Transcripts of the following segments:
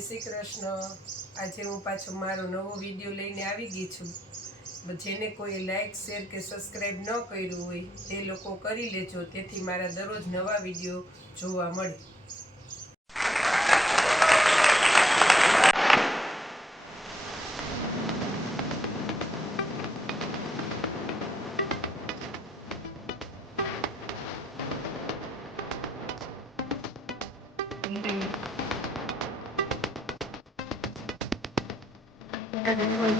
શ્રી કૃષ્ણ. આજે હું પાછો મારો નવો વીડિયો લઈને આવી ગઈ છું. જેને કોઈ લાઇક શેર કે સબસ્ક્રાઈબ ન કર્યું હોય તે લોકો કરી લેજો. તેથી મારા દરરોજ નવા વીડિયો જોવા મળે. người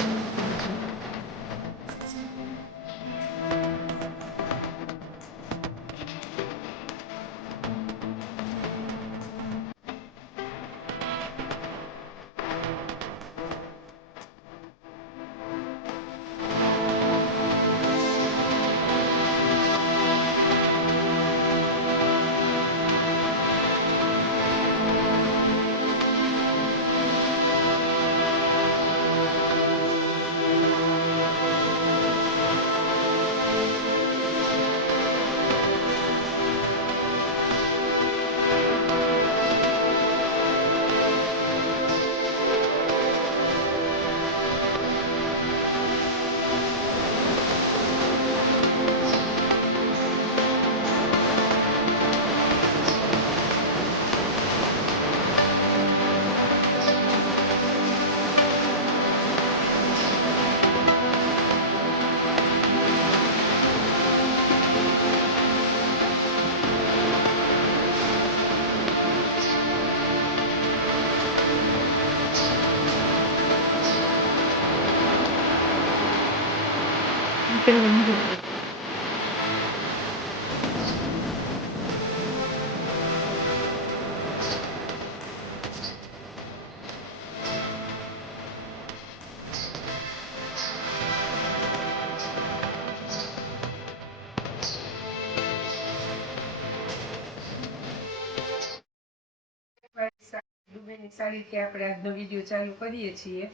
દુબઈની સાડીથી આપણે આજનો વીડિયો ચાલુ કરીએ છીએ.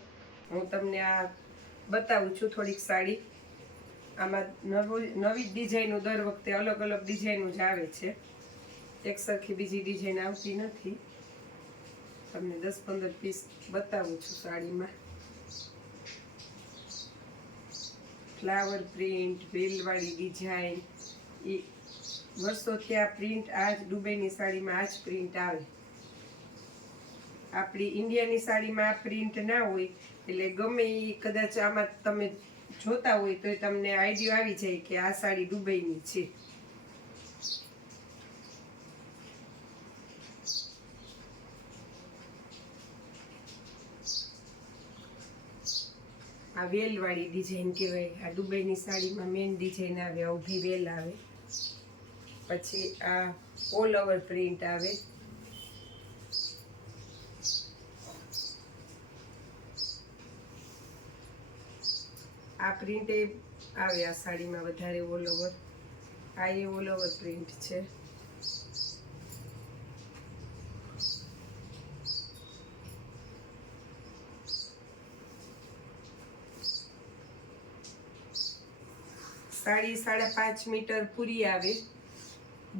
હું તમને આ બતાવું છું થોડીક સાડી આમાં નવું નવી ડિઝાઇનો દર વખતે અલગ અલગ ડિઝાઇનો જ આવે છે. એક સરખી બીજી ડિઝાઇન આવતી નથી. તમને દસ પંદર પીસ બતાવું છું સાડીમાં. ફ્લાવર પ્રિન્ટ વેલવાળી ડિઝાઇન એ વર્ષોથી આ પ્રિન્ટ આ જ દુબઈની સાડીમાં આ જ પ્રિન્ટ આવે. આપણી ઇન્ડિયાની સાડીમાં આ પ્રિન્ટ ના હોય, એટલે ગમે એ કદાચ આમાં તમે જોતા હોય તો તમને આઈડિયો આવી જાય કે આ સાડી દુબઈની છે. આ વેલવાળી ડિઝાઇન કહેવાય. આ દુબઈની સાડીમાં મેન ડિઝાઇન આવે ઊભી વેલ આવે. પછી આ ઓલ ઓવર પ્રિન્ટ આવે. પ્રિન્ટ એ આવ્યા સાડીમાં વધારે ઓલ આ એ ઓલ પ્રિન્ટ છે. સાડી સાડા પાંચ મીટર પૂરી આવે.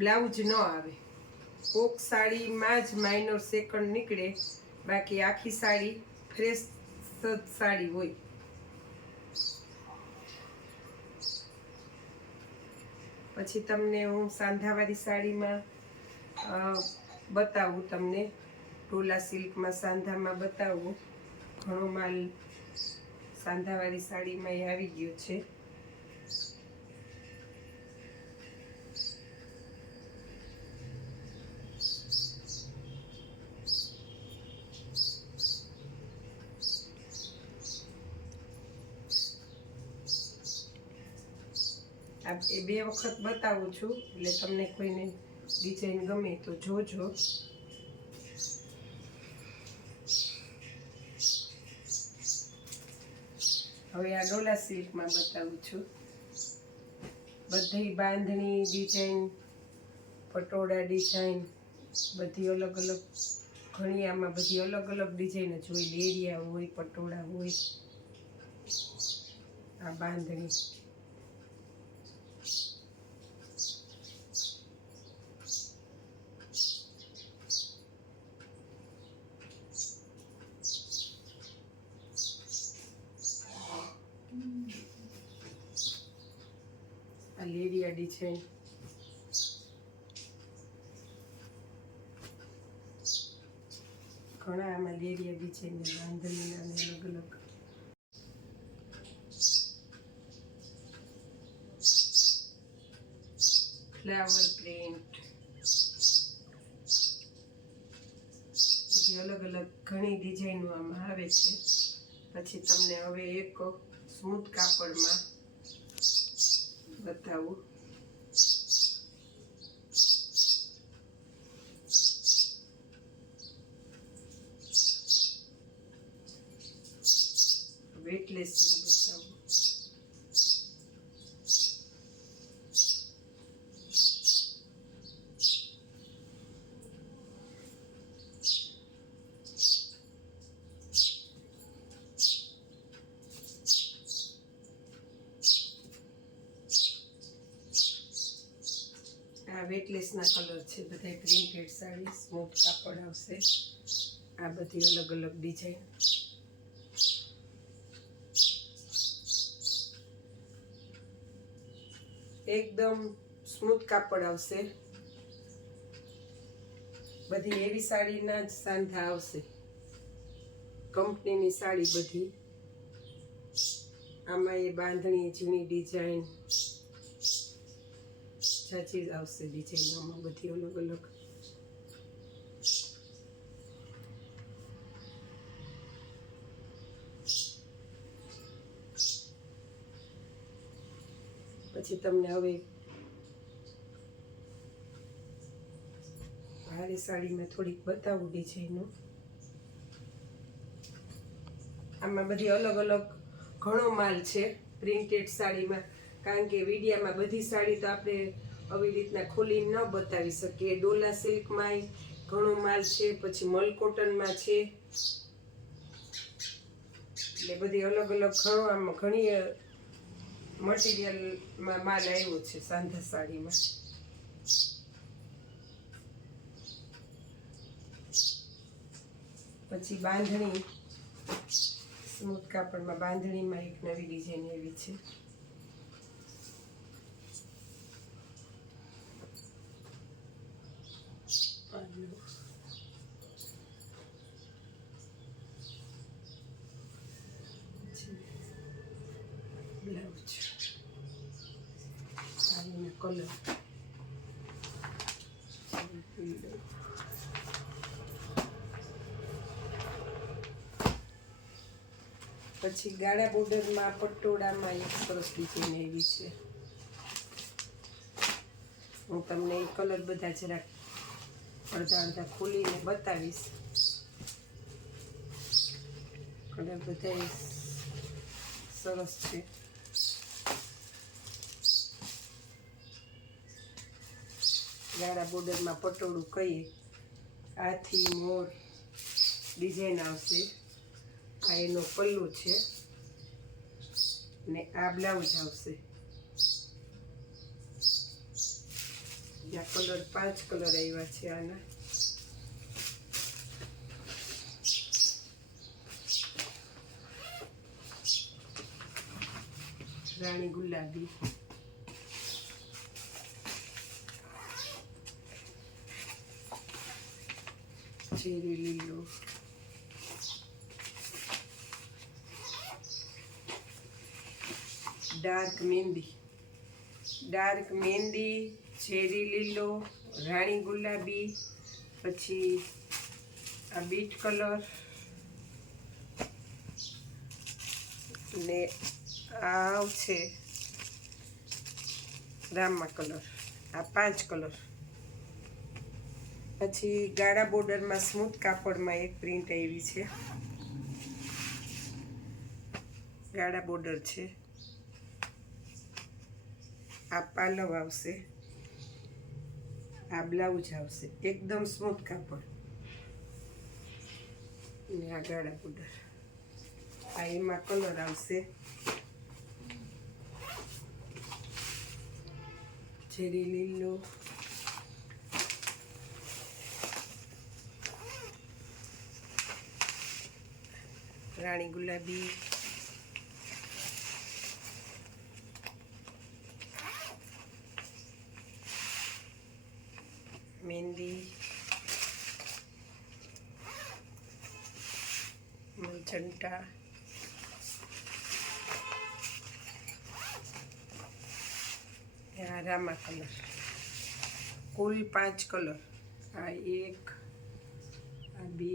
બ્લાઉઝ ન આવે. કોક સાડીમાં જ માઇનોર સેકન્ડ નીકળે. બાકી આખી સાડી ફ્રેશ સાડી હોય. પછી તમને હું સાંધાવાળી સાડીમાં બતાવું તમને. ટોલા સિલ્કમાં સાંધામાં બતાવું. ઘણો માલ સાંધાવાળી સાડીમાં એ આવી ગયો છે. એ બે વખત બતાવું છું, એટલે તમને કોઈને ડિઝાઇન ગમે તો જોજો. હવે આ ડોલા સિલ્કમાં બતાવું છું. બધી બાંધણી ડિઝાઇન પટોળા ડિઝાઇન બધી અલગ અલગ, ઘણી આમાં બધી અલગ અલગ ડિઝાઇન જ હોય. લેરિયા હોય, પટોળા હોય, આ બાંધણી. લેરિયા ડિઝાઇન ઘણા આમાં લેરિયા ડિઝાઇન બાંધણીના અલગ અલગ. ફ્લાવર પ્રિન્ટ પછી અલગ અલગ ઘણી ડિઝાઇનો આમાં આવે છે. પછી તમને હવે એક સ્મૂથ કાપડમાં બતાવું. વેટલેસમાં બતાવું આ વેટલેસના કલર છે બધા પ્રિન્ટેડ સાડી સ્મૂથ કાપડ આવશે. આ બધી અલગ અલગ ડિઝાઇન એકદમ સ્મૂથ કાપડ આવશે. બધી એવી સાડીના જ સાંધા આવશે. કંપનીની સાડી બધી. આમાં એ બાંધણી, ઝીણી ડિઝાઇન. સાચી જ આવશે ડિઝાઇનોમાં બધી અલગ અલગ. પછી તમને હવે ભારે સાડીમાં થોડીક બતાવું ડિઝાઇનો આમાં બધી અલગ અલગ ઘણો માલ છે પ્રિન્ટેડ સાડીમાં. કારણ કે વિડીયામાં બધી સાડી તો આપણે આવી રીતના ખોલી ન બતાવી શકીએ. ડોલા સિલ્કમાં ઘણો માલ છે, પછી મલ કોટનમાં છે. એટલે બધી અલગ અલગ ઘણો આમાં ઘણી મટીરિયલમાં માલ આવ્યો છે સાંધા સાડીમાં. પછી બાંધણી સ્મૂથ કાપડમાં બાંધણીમાં એક નવી ડિઝાઇન એવી છે આનું. પછી બ્લાઉઝ આનો કલર પછી ગાળા બોર્ડરમાં પટોળામાં એક સરસ ડિઝાઇન એવી છે. હું તમને એ કલર બધા જરાક અડધા અડધા ખોલીને બતાવીશ. કલર બધા સરસ છે. ગાળા બોર્ડરમાં પટોળું કહીએ. આથી મોર ડિઝાઇન આવશે. આ એનો પલ્લુ છે. ને આ બ્લાઉઝ આવશે. જ્યાં કલર, પાંચ કલર આવ્યા છે આના. રાણી ગુલાબી. ચેરી લીલો ડાર્ક મહેંદી ડાર્ક મહેંદી ચેરી લીલો રાણી ગુલાબી પછી આ બીટ કલર ને આ છે રામા કલર, આ પાંચ કલર. પછી ગાળા બોર્ડરમાં સ્મૂથ કાપડમાં એક પ્રિન્ટ આવી છે. ગાળા બોર્ડર છે. આ પાલવ આવશે. આ બ્લાઉઝ આવશે. એકદમ સ્મૂથ કાપડ. ને આ ગાળા બોર્ડર. આ એમાં કલર આવશે. ચેરી લીલો. રાણી ગુલાબી. મહેંદી. મલચંટા રામા કલર. કુલ પાંચ કલર. આ એક આ બે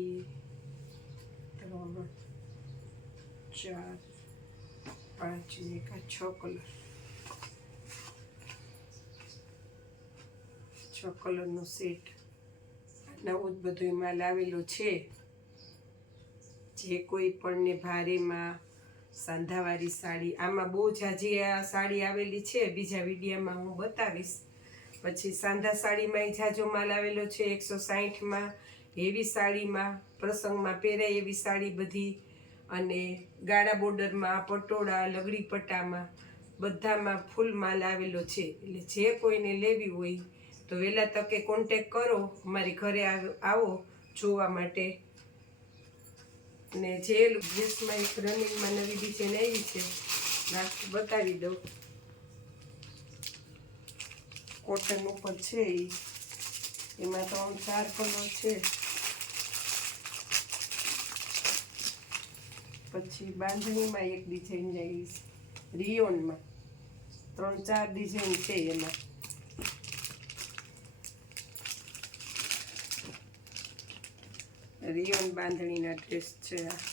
ત્રણ ચાર પાંચ ને એક છ કલર. છ કલરનો સેટ. નવો જ બધો એમાં લાવેલો છે. જે કોઈ પણને ભારેમાં સાંધાવાળી સાડી. આમાં બહુ જાજી આ સાડી આવેલી છે, બીજા વિડીયામાં હું બતાવીશ. પછી સાંધા સાડીમાં એ જાજો માલ આવેલો છે, એકસો સાહીઠમાં એવી સાડીમાં, પ્રસંગમાં પહેરાય એવી સાડી બધી અને ગાળા બોર્ડરમાં, પટોળા, લગડી પટ્ટામાં બધામાં ફૂલ માલ આવેલો છે. એટલે જે કોઈને લેવી હોય તો વહેલા તકે કોન્ટેક કરો મારી ઘરે આવ- જોવા માટે. ને જે ડ્રેસમાં એક રનિંગમાં નવી ડિઝાઇન આવી છે લાસ્ટ બતાવી દઉં. કોટન ઉપર છે એ એમાં ત્રણ ચાર કલર છે. પછી બાંધણીમાં એક ડિઝાઇન જઈશ રિયોનમાં. ત્રણ, ચાર ડિઝાઇન છે એમાં. રિયોન બાંધણીના ડ્રેસ છે આ.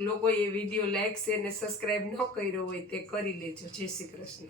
લોકોએ વીડિયો લાઈક શેર ને સબસ્ક્રાઇબ ન કર્યો હોય તે કરી લેજો. જય શ્રી કૃષ્ણ.